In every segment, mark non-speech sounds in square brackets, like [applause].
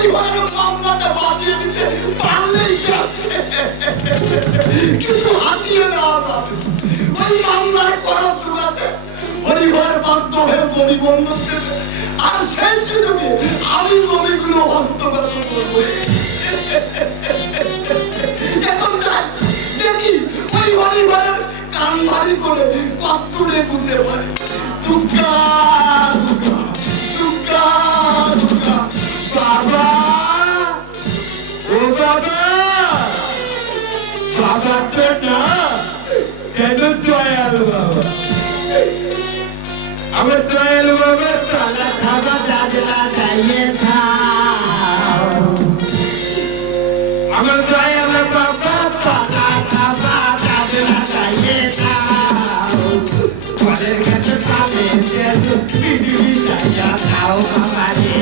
হরিহরের মামলাটা বাঁধিয়ে দিতে পারলেই কিন্তু হাতিয়ে নেওয়া যাবে ওই মামলার করার জোগাতে হরিহর বাধ্য হয়ে জমি বন্ধক দেবে। আর সেই সুযোগে আমি জমিগুলো হস্তগত করব। এখন যাই, দেখি ওই হরিহরের কান ভারী করে কত্তুরে বুঝতে পারে। দুর্গা দয়াল বাবা আমার দয়াল বাবা তালা খাবা দাদলা চাইয়ে খাও আমার দয়াল বাবা তালা খাবা দাদলা চাইয়ে খাও পরের কাছে পালে যেন পৃথিবী চাইয়া খাও বাবা রে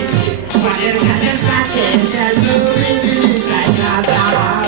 পরের কাছে পালে যেন পৃথিবী চাইয়া খাও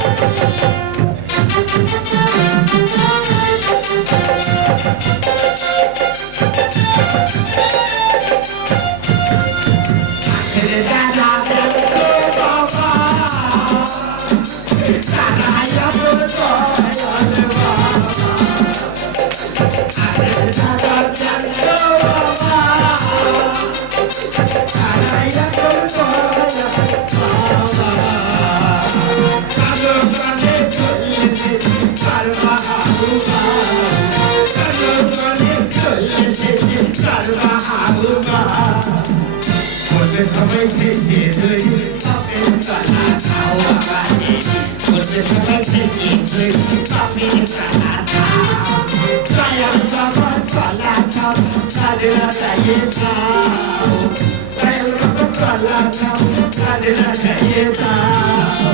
তাদের চাইয়ে খাও দয়াল বাবার তলা খাও তাদের চাইয়ে খাও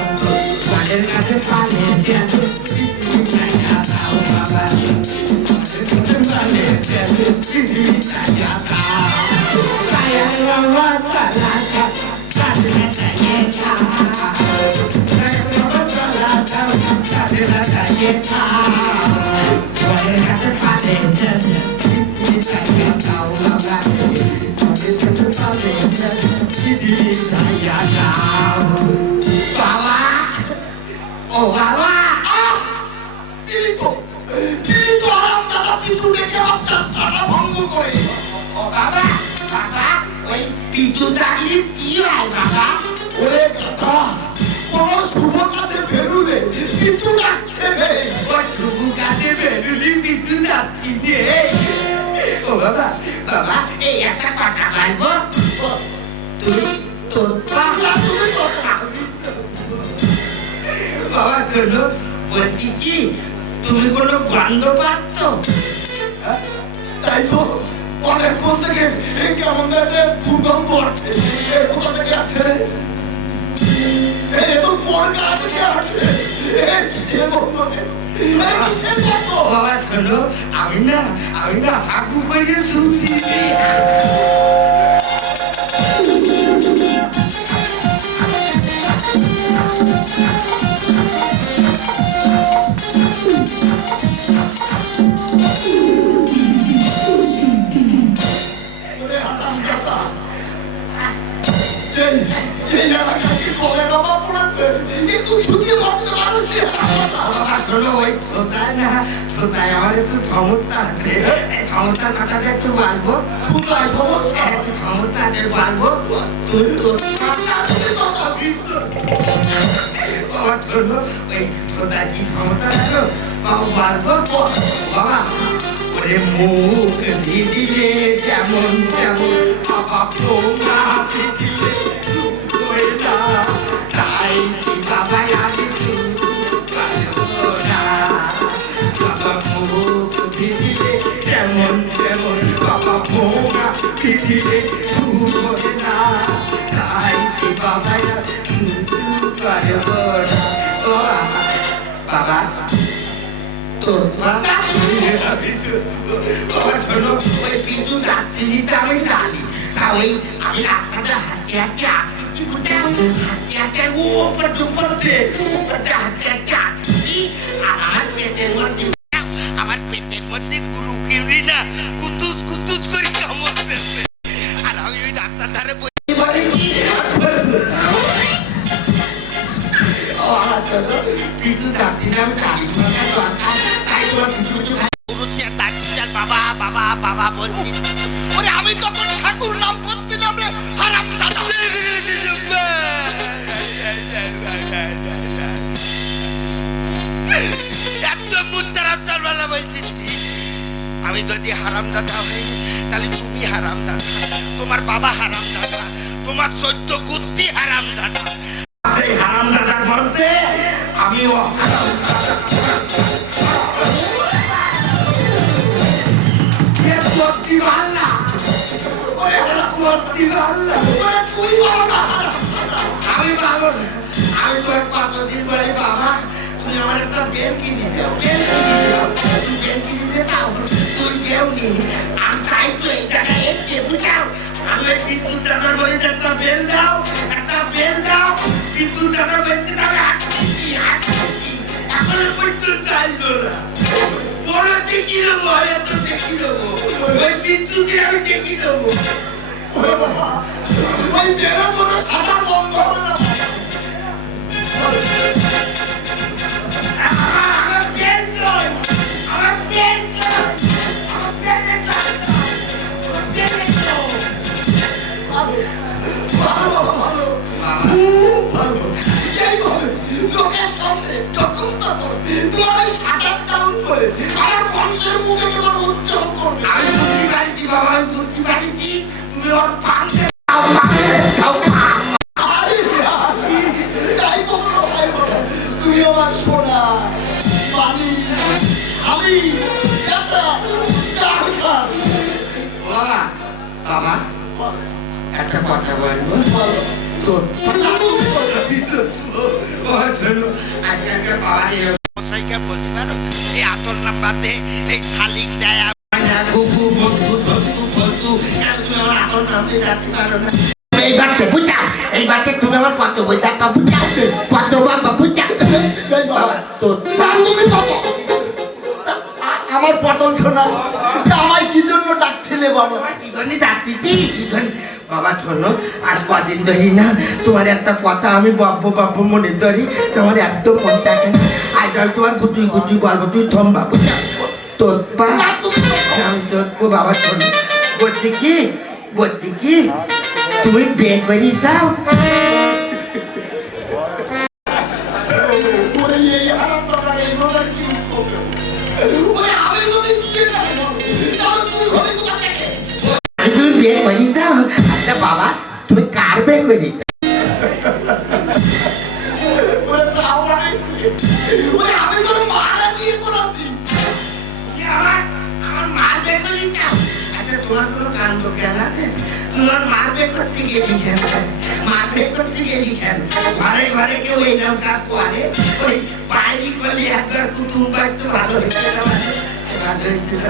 তাদের কাছে পালে দেন চাইয়া তিনি তো আরাম দাদা পিছু ডেকে আপনার সারা ভঙ্গ করে ও বাবা বাবা ওই পিছু ডাকলে কি হয় বাবা? ওরে কথা কোন শুভ কাজে বেরুলে কিছু ডাকতে নেই ওই শুভু কাজে বেরুলি পিছু যাচ্ছি যে ও বাবা বাবা এই একটা কথা বলব। তুই তোর বাবা তুমি কথা বাবা জন্য বলছি কি? তুমি কোনো গন্ধ পাচ্ছ তাই তো অনেকক্ষণ থেকে এই কেমন দুর্গন্ধ আছে কোথা থেকে আছে রে? এ তো পর গাছ আছে এ কি যে গন্ধ? আমি না আমি না হাগু করে শুনছি ক্ষমতা আছে এই ক্ষমতা কথাটা একটু বলব সমস্যা? একটু ক্ষমতা আছে বলব তুই তোর ক্ষমতা রাখো বাবা বলব বাবা ওরে মুখ ভিজিলে যেমন যেমন বাবা পোনা ভিজিলে তাই বাবা আমি বাবা মুখ ভিজিলে যেমন যেমন বাবা ভিজিলে হয়ে না তাই বাবা বাবা তোর আমি তো বাবা ওই কিন্তু রাত্রিটা আমি জানি তা আমি রাস্তাটা হাঁটতে হাঁটতে আসতেছি বুঝতে হাঁটতে হাঁটতে ও উপরতে উপরতে হাঁটতে হাঁটতে আসতেছি আর আমার পেটের মধ্যে আমার পেটের মধ্যে গুরু কিউরি না কুতুস কুতুস করে কামড়তেছে আর আমি ওই রাস্তার ধারে বসে জন্য পিছু যাচ্ছি না আমি গাড়ি দরকার যদি হারাম দাদা হই তাহলে তুমি হারাম দাদা তোমার বাবা হারাম দাদা তোমার চোদ্দ গুত্তি হারাম দাদা সেই হারাম দাদার মধ্যে আমিও। আমি পারব না। আমি তোর কতদিন বলি বাবা তুই আমার একটা বেল কিনে দাও বেল কিনে দাও তুই বেল কিনে দে দাও তুই কেউ নি আমি তাই তো এই জায়গায় এসে বুঝাও আমি ওই বিদ্যুৎ দাদার বলি যে একটা বেল দাও একটা বেল দাও বিদ্যুৎ দাদা বলছে আমি আটকেছি আটকেছি এখন পর্যন্ত আসলো না বড় দেখি নেব এত দেখি নেব ওই বিদ্যুৎ আমি দেখি নেব ওই বেড়া কথা বলব? তো নাটক ও শোনো আজকালকার বাবার এই সমস্যাকে বলতে পারো এই আতর নাম্বার এই শালিক দেয় না বন্ধু বন্ধু বন্ধু। তুমি আমার আতর নাম দিয়ে জানতে পারো না? এইবারতে বুঝাও এইবারতে তুমি আমার কত বই দেখা বুঝাও। কত বাবা বুঝাও। তো তুমি আমার পটল শোনা আমায় কি জন্য ডাকছিলে বাবা কি জন্য যাচ্ছিস কি জন্য বাবা, শোনো আজ কদিন ধরি না, তোমার একটা কথা আমি বাব্য বাব্য মনে ধরি, তোমার একদম মন আজ আমি তোমার গুতুই গুতুই বলব, তুই থম বাবু বাবা বলছি কি বলছি কি, তুমি বিয়ে করি যাও। আমি যদি বিয়ে না করো তাহলে হবে আচ্ছা তোমার কোনো কাণ্ড জ্ঞান আছে? তোমার মার বিয়ে করতে গেলি কেন মার বিয়ে করতে গেলি কেন ঘরে ঘরে কেউ এইরকম কাজ করে? ওই বাইরে করলে একবার কুতুম বাড়তে ভালো হচ্ছে না? ভালো হচ্ছে না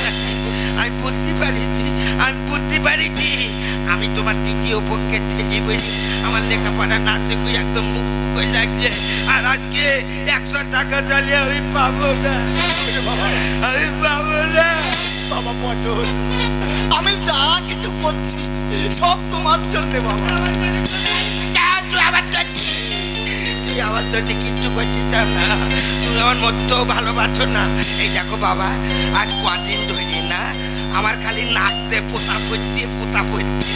আমি যা কিছু করছি, সব তোমার জন্য বাবা। কিচ্ছু করতে না। তুমি আমার মধ্যেও ভালোবাসো না। এই দেখো বাবা, আজ কদিন ধরে না, আমার খালি নাচতে, পোতা পড়তে পোতা পড়তে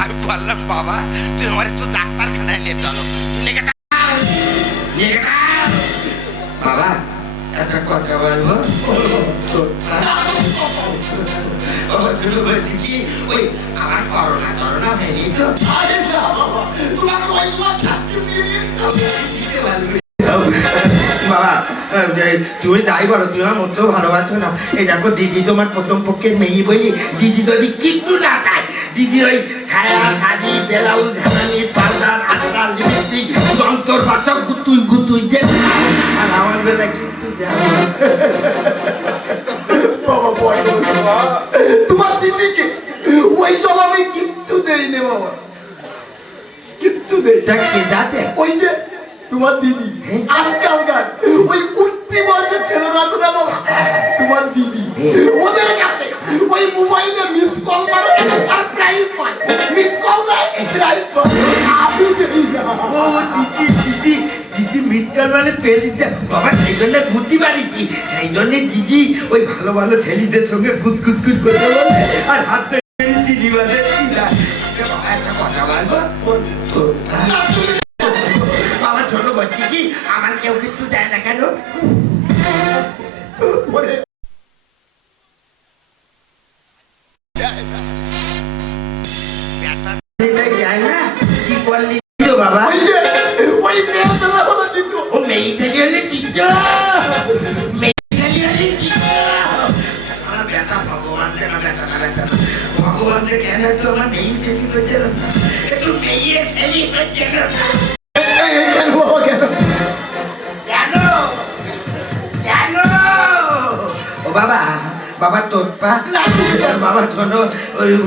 আমি বললাম, বাবা, তুই আমার একটু ডাক্তারখানায় নিয়ে চলো। শুরু করছি কি ওই আমার করোনা করোনা হয়নি তো আরে বাবা তুমি যাই বলো তুমি আমার মধ্যেও ভালোবাসো না এই দেখো দিদি তোমার প্রথম পক্ষের মেয়ে বলি দিদি যদি কিন্তু না তাই দিদি ওই ছায়া গুতুই গুতুই আর আমার বেলা কিন্তু যা তোমার দিদিকে ওই সব আমি কিচ্ছু দেইনি বাবা। কিচ্ছু দেই ওই যে তোমার দিদি। আজকালকার ওই উঠতি বয়সের ছেলেরা তো না বাবা? তোমার দিদি। ওদের কাছে ওই মোবাইলে মিস কল মারে সেই জন্য সেই দিদি ওই ভালো ভালো ছেলেদের সঙ্গে কুদ কুদ কুদ করতে আর হাত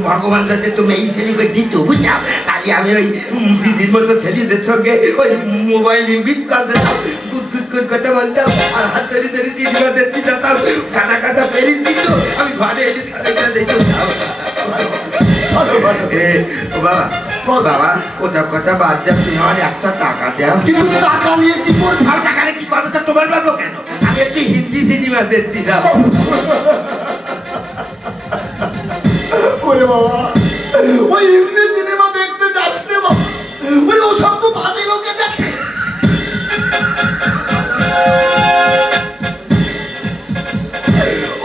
ভগবান যাতে তুমি এই ছেলেকে দিত বুঝলাম তাহলে আমি ওই দিদির মতো ছেলেদের সঙ্গে ওই মোবাইল ইম্বিত দিতাম গুদ গুদ গুদ কথা বলতাম আর হাত ধরে ধরে দিদিমা দেখতে কাটা কাটা পেরিস দিত। আমি ঘরে দেখে বাবা বাবা ওটা কথা বাদ তুমি আমার একশো টাকা দাও। কিন্তু টাকা নিয়ে কি করবি? আর টাকারে কি করব? তা তোমার পারব কেন? আমি একটু হিন্দি সিনেমা দেখছিলাম ওরে বাবা। ওই হিন্দি সিনেমা দেখতে যাস রে বাবা। ওরে ওসব তো বাজে লোকে দেখে।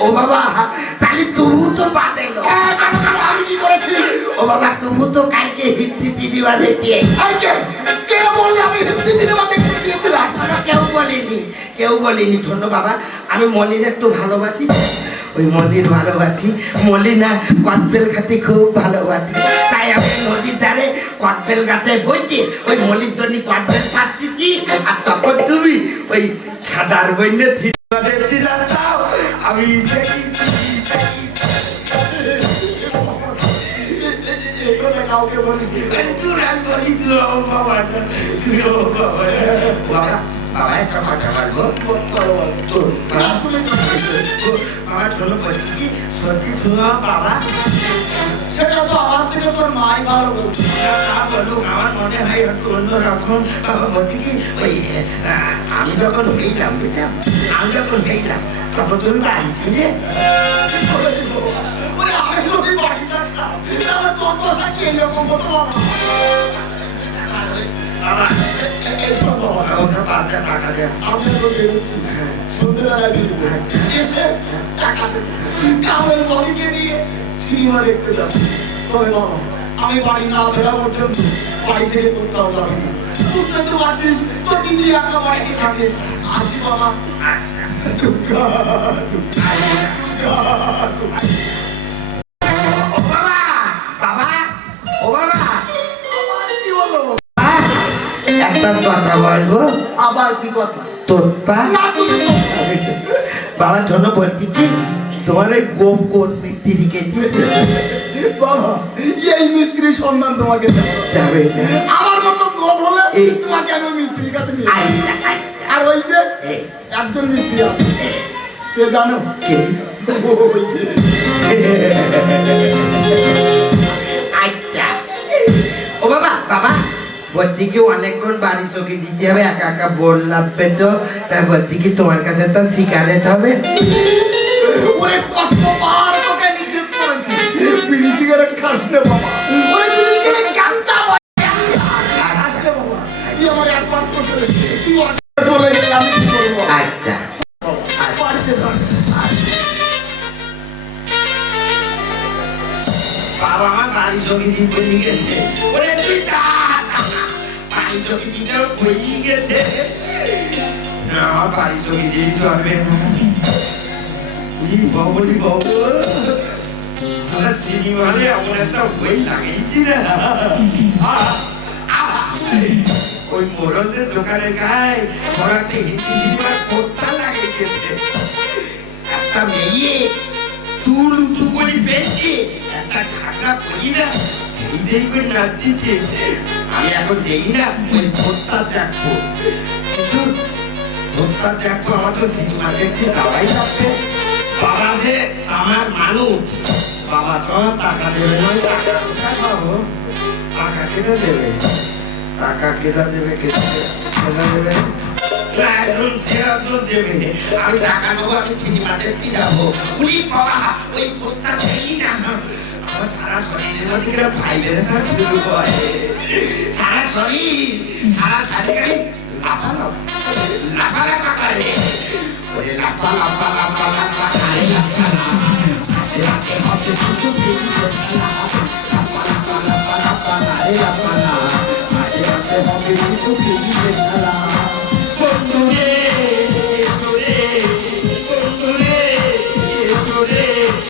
ও বাবা তাহলে তুমি তো আহ, কেন, কেন, আমি কি করেছি? ও বাবা তুমি তো কালকে হিন্দি সিনেমা দেখতে কে? বললে আমি হিন্দি সিনেমা দেখতে গিয়েছিলাম? এখনও কেউ বলেনি কেউ বলেনি। ধন্য বাবা আমি মলিনের তো ভালোবাসি। ওই মলির ভালোবাসি। মলিনা কদবেল খাতে খুব ভালোবাসি। তাই আমি নদীর ধারে কদবেল গাতে বইছি। ওই মলির জন্য কদবেল খাচ্ছি কি? আর তখন তুমি ওই সাদার বইনে আমার বাবা। সেটা তো আমি যখন হইলাম, বুঝলাম? আমি যখন হইলাম, তখন তুমি বাড়ি ছিলে? আমি বাড়ি না ফেরা পর্যন্ত বাড়ি থেকে কোথাও যাবে না তুই তো পারছিস তোর কিন্তু একা বাড়িতে থাকে আসি বাবা দুর্গা দুর্গা দুর্গা একটা কথা বলব? আবার কি কথা তোর পা? না তুমি তো বাবা জন্য বলছি কি? তোমার ওই গোপ কোন মিস্ত্রিকে বাবা এই মিস্ত্রি সম্মান তোমাকে যাবে আমার মতো গোপ হলে তোমাকে আমি মিস্ত্রির কাছে নিয়ে যাব। আইটা আইটা আর ওই যে একজন মিস্ত্রি আছে। কে জানো? কে? [laughs] বলছি অনেকক্ষণ বাড়ি চোখে দিতে হবে একা একা লাগবে তো। তাই বলছি কি তোমার কাছে তো সিগারেট হবে। ওরে বিড়ি না বাবা। ওরে বিড়ি সিগারেট ক্যান্সার হয়। ক্যান্সার খাস না বাবা তুই বাবা আমার বাড়ি চোখে দিতে নিয়ে গেছে ওরে তুই যা, যা, বাড়ি বাড়ি চোখে দিতে বইয়ে গেছে আমার বাড়ি চোখে দিয়ে চলবে বাবুলি বাবু আমার সিনেমাতে এমন একটা বই লাগিয়েছি না আহ, আহ, ওই মোড়লদের দোকানের গায়ে ওরা একটা হিন্দি সিনেমার পোস্টার লাগিয়ে গেছে একটা মেয়ে চুল উঁচু করে পেয়েছে একটা ঘাগরা পরি না এই করে নাচ দিতে এখন দেই না, ওই পোস্টার দেখব। কিন্তু দেখব, আমার তো সিনেমা দেখতে যাওয়াই লাগবে। বাবা যে আমার মানুষ। বাবা তো টাকা দেবে না, টাকা কোথায় পাবো? টাকা কেটে দেবে। টাকা কেটে দেবে কেটে দেবে আমি টাকা নেব আমি সিনেমা দেখতে যাব। উনি বাবা, ওই পোস্টটা পেলি না। আমার সারা শরীরের মধ্যে কিরম ভাইব্রেশন শুরু করে সারা শরীর সারা শরীর লাফালাফ লাফালাফা করে ওরে লাফা লাফা লাফা লাফা করে লাফা বন্ধুরে বন্ধুরে